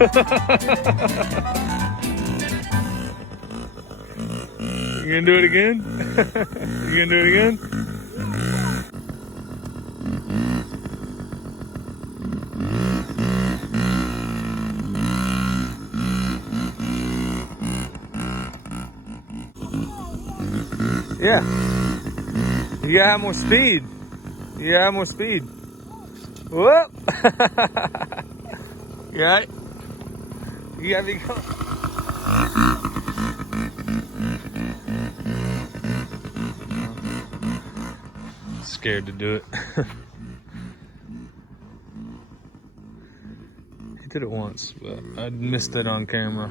You gonna do it again? You gonna do it again? Yeah. You gotta have more speed. You gotta have more speed. Whoop! You right? You gotta be going. Scared to do it. He did it once, but I missed it on camera.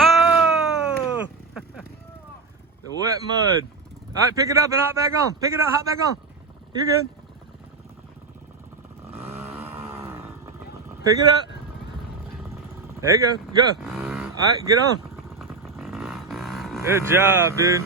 Oh! The wet mud. All right, pick it up and hop back on. Pick it up, hop back on. You're good. Pick it up. There you go. Go. All right, get on. Good job, dude.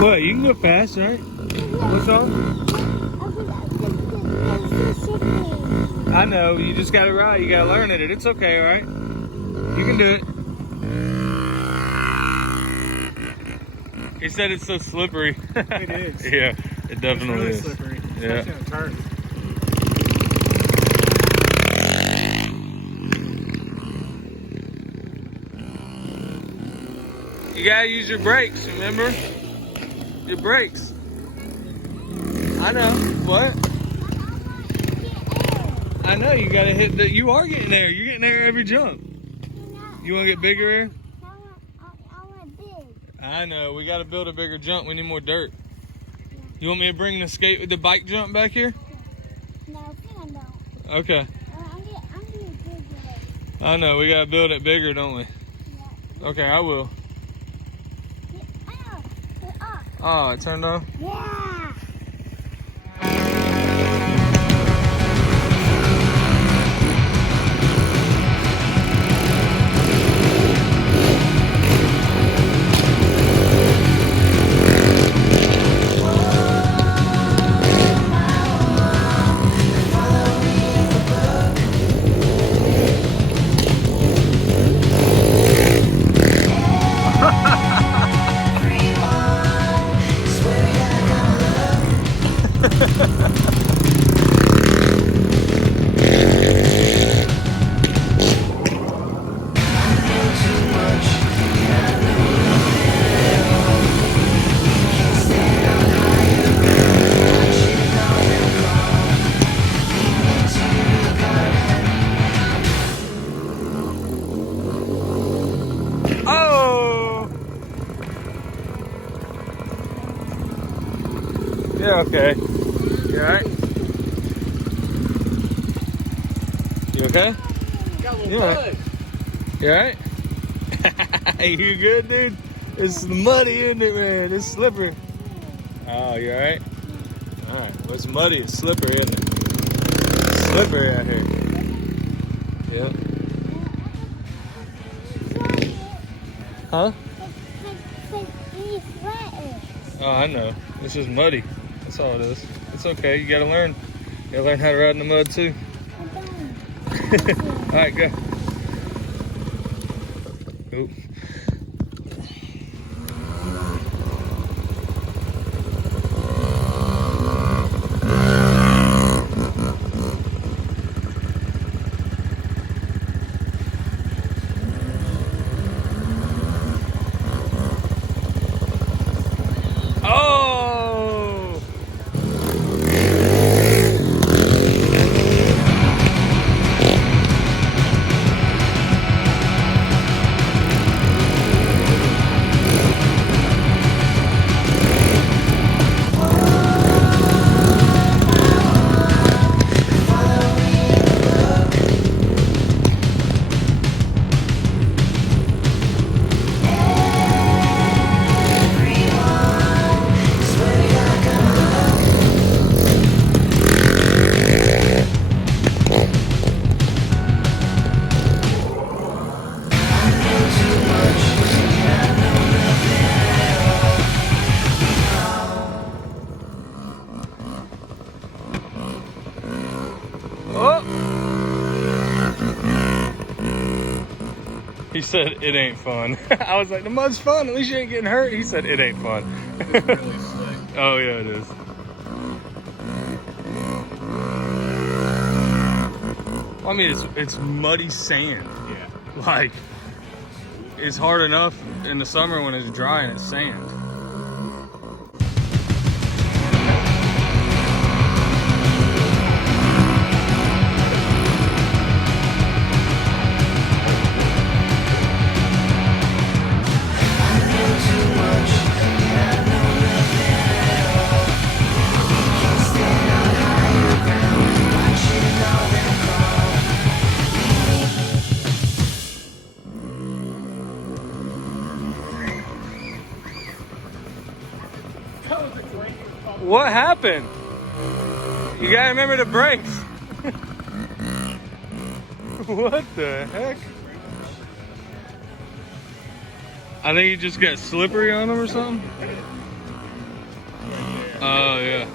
What, you can go fast, right? What's on? I know, you just gotta ride, you gotta learn it. It's okay, alright? You can do it. He said it's so slippery. It is. Yeah, it definitely It's really is. slippery. Yeah. Especially in a turn. You gotta use your brakes, remember? Your brakes. I know. What? I know, you gotta hit the, you are getting there. You're getting there every jump. You wanna get bigger here? I want big. I know, we gotta build a bigger jump. We need more dirt. You want me to bring the bike jump back here? No, I don't. Okay. I'm getting big. I know, we gotta build it bigger, don't we? Yeah. Okay, I will. Oh, it's off. Oh, it turned on? Yeah. Oh! Yeah, okay. You alright? You okay? Got a little Yeah. buzz. You alright? You good, dude? It's muddy, isn't it, man? It's slippery. Oh, you alright? Alright. Well, it's muddy. It's slippery, isn't it? It's slippery out here. Yep. Huh? Oh, I know. It's just muddy. That's all it is. It's okay. You gotta learn. You gotta learn how to ride in the mud, too. Alright, go. Oop. Oh! Oh! He said it ain't fun. I was like, the mud's fun. At least you ain't getting hurt. He said it ain't fun. It's really slick. Oh yeah, it is. I mean, it's muddy sand. Yeah. Like, it's hard enough in the summer when it's dry and it's sand. What happened? You gotta remember the brakes. What the heck? I think you just got slippery on them or something. Oh yeah.